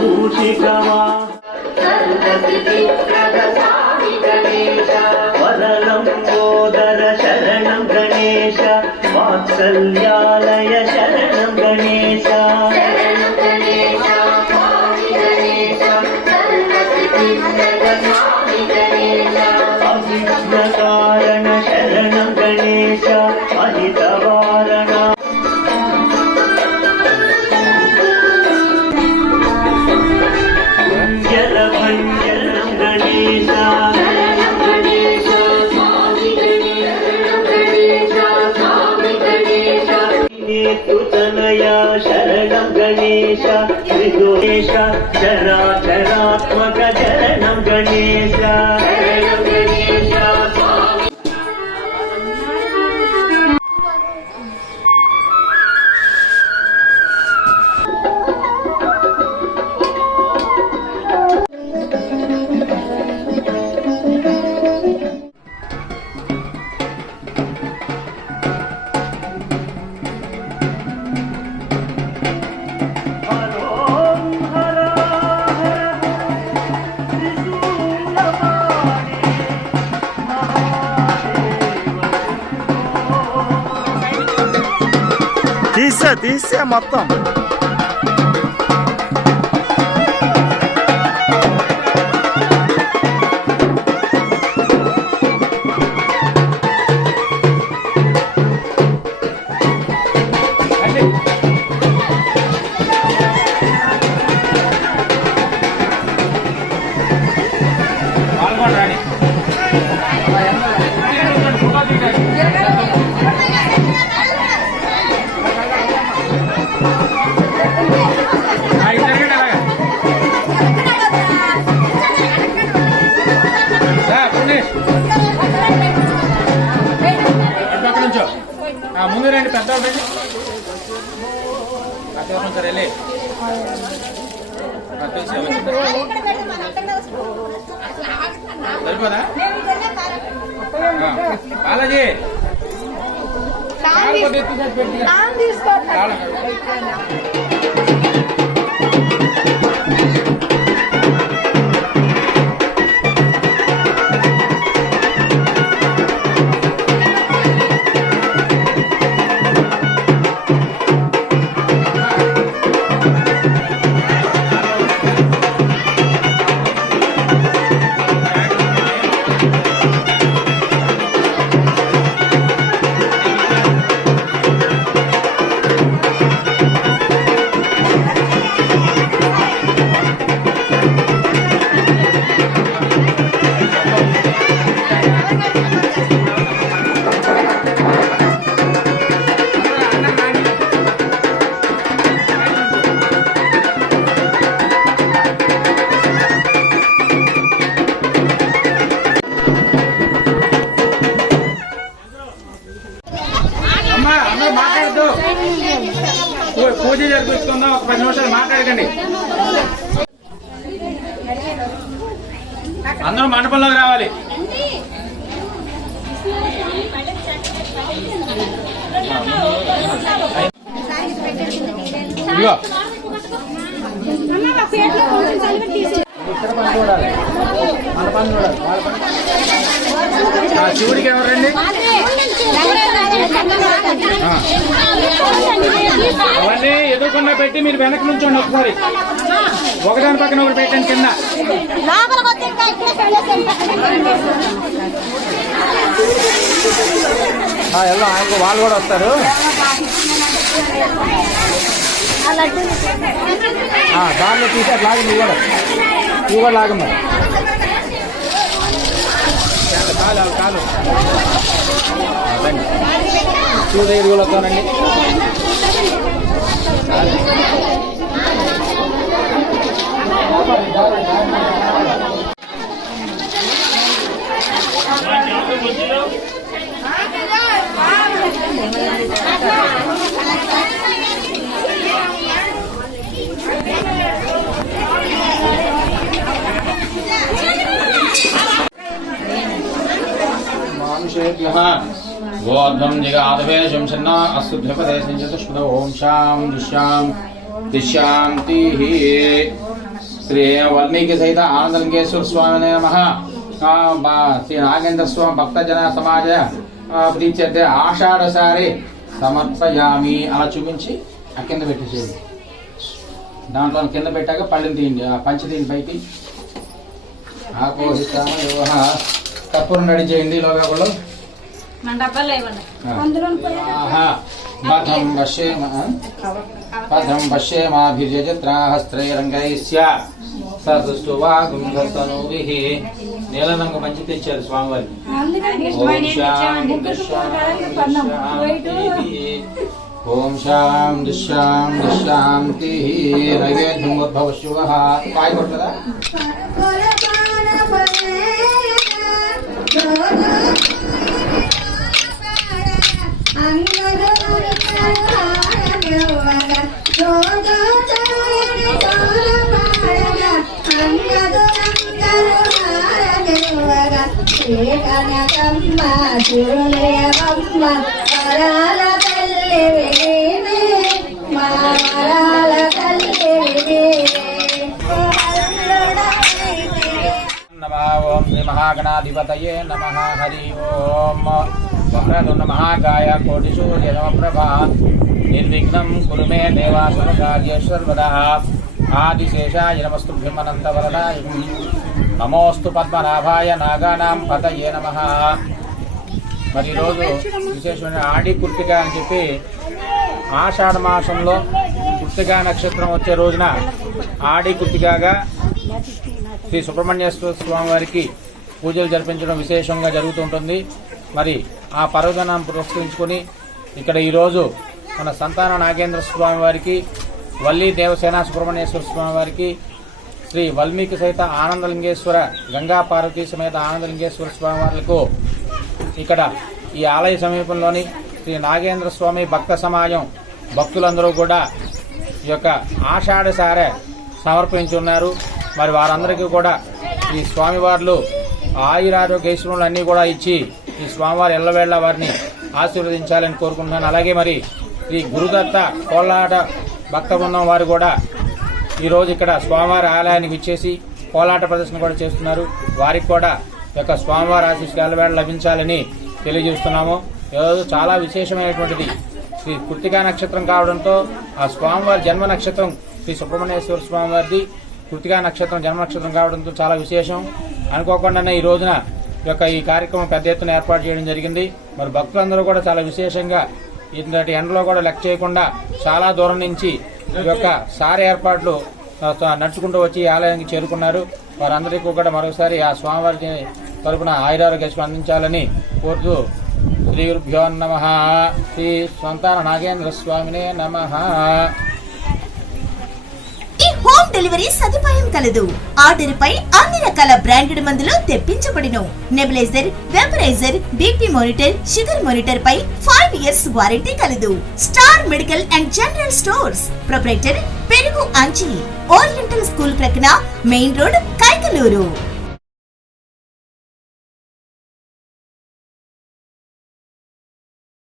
భూషితవా వరలంబోదర శరణం గణేశ వాత్సల్యాలయ శరణం గణేశ అవిఘ్నకారణ శరణం గణేశ అహితవారణ భంజనం గణేశ నేతృతనయ శరణం గణేశ త్రిదోష చరాచరాత్మక శరణం గణేశ శరణం గణేశ తీసే మొత్తం ముందు రండి పెద్ద సార్ వెళ్ళి సరిపోదా బాలాజీ పూజ జరిపిస్తున్నాం. ఒక 10 నిమిషాలు మాట్లాడకండి. అందరూ మండపంలోకి రావాలి. శివుడికి ఎవరండి? అవన్నీ ఎదుర్కొన్నా పెట్టి మీరు వెనక నుంచోండి. ఒకసారి ఒకదాని పక్కన ఒకటి పెట్టండి కింద. వాళ్ళు కూడా వస్తారు. దాంట్లో తీసి లాగండి. ఇవి కూడా లాగమ్మా. కాలు కాలు చూడ ఎరువులు వస్తానండి. गोध्वं जिगादवेशं छन्ना अस्तुभ्यपदेशं चतुष्पद ओम शां दुष्यां शांति श्री वाल्मीकि सहित आनंदलिंगेश्वर स्वामी नमः श्री नागेंद्र स्वामी भक्तजन समाज प्रीत्यर्थे आषाढ़ सारे समर्पयामी अला చూపించి ఆ కింద పెట్టేసేయండి దాంట్లో కింద పెట్టాక పళ్ళని తీయండి ఆ పంచి తీయండి పైకి ఆకోహితామయోహ కర్పూరం రెడీ చేయండి లోగాకుల్లో భద్రం పశ్యేమాభిర్యజత్రాహస్త్రైరంగైస్య సదుస్తువాగుంధస్తనూభిః నీల రంగు మంచి తెచ్చారు స్వామివారికి ఓం శాంతి శాంతి శాంతి నైవేద్యం ఉద్భవశువః పాయి కొట్టదా ओम श्री महागणाधिपतये नमः हरि ओम वक्रतुंड महाकाय कोटिसूर्य नमप्रभा निर्विघ्नं कुरु मे देवा सर्वकार्येषु सर्वदा आदिशेषाय नमस्तुभ्यं अनन्तवरदाय नमोस्तु पद्मनाभाय नागानां पतये नमः। మరి రోజు విశేషమైన ఆడి కృత్తిక అని చెప్పి ఆషాఢ మాసంలో కృత్తిక నక్షత్రం వచ్చే రోజున ఆడి కృత్తికగా శ్రీ సుబ్రహ్మణ్యేశ్వర స్వామి వారికి పూజలు జరిపించడం విశేషంగా జరుగుతుంటుంది। మరి ఆ పర్వదినాన్ని పురస్కరించుకొని ఇక్కడ ఈరోజు మన సంతాన నాగేంద్ర స్వామి వారికి వల్లి దేవసేన సుబ్రహ్మణ్యేశ్వర స్వామి వారికి శ్రీ వాల్మీకి సహిత ఆనందలింగేశ్వర గంగా పార్వతీ సమేత ఆనందలింగేశ్వర స్వామి వారికి ఇక్కడ ఈ ఆలయ సమీపంలోని శ్రీ నాగేంద్ర స్వామి భక్త సమాజం భక్తులందరూ కూడా ఈ యొక్క ఆషాఢ సారె సమర్పించున్నారు। మరి వారందరికీ కూడా ఈ స్వామివార్లు ఆయురారోగ్యశ్వరులు అన్నీ కూడా ఇచ్చి ఈ స్వామివారు ఎల్లవేళ వారిని ఆశీర్వదించాలని కోరుకుంటున్నాను। అలాగే మరి శ్రీ గురుదత్త కోలాట భక్త బృందం వారు కూడా ఈరోజు ఇక్కడ స్వామివారి ఆలయానికి విచ్చేసి కోలాట ప్రదర్శన కూడా చేస్తున్నారు। వారికి కూడా యొక్క స్వామివారి ఆశీస్సులు ఎల్లవేళ లభించాలని తెలియజేస్తున్నాము। ఈరోజు చాలా విశేషమైనటువంటిది శ్రీ కృత్తికా నక్షత్రం కావడంతో ఆ స్వామివారి జన్మ నక్షత్రం శ్రీ సుబ్రహ్మణ్యేశ్వర స్వామివారిది కృత్తికా నక్షత్రం జన్మ నక్షత్రం కావడంతో చాలా విశేషం। అనుకోకుండానే ఈ రోజున యొక్క ఈ కార్యక్రమం పెద్ద ఎత్తున ఏర్పాటు చేయడం జరిగింది। మరి భక్తులందరూ కూడా చాలా విశేషంగా ఇంతటి ఎండలో కూడా లెక్క చేయకుండా చాలా దూరం నుంచి ఈ యొక్క సారి ఏర్పాట్లు నడుచుకుంటూ వచ్చి ఆలయానికి చేరుకున్నారు। వారందరికీ కూడా మరోసారి ఆ స్వామివారికి తరపున ఆయురారోగ్యం అందించాలని కోరుతూ శ్రీ గురుభ్యో నమః శ్రీ సంతాన నాగేంద్ర స్వామినే నమః। హోమ్ డెలివరీ సదుపాయం కలదు। ఆర్డర్ పై అన్ని రకాల బ్రాండెడ్ మందులు తెప్పించబడును। Nebulizer, vaporizer, BP monitor, sugar monitor పై 5 years వారంటీ కలదు। Star medical and general stores proprietor Perugu అంచి ఓరియంటల్ స్కూల్ ప్రక్కన మెయిన్ రోడ్ కైకలూరు।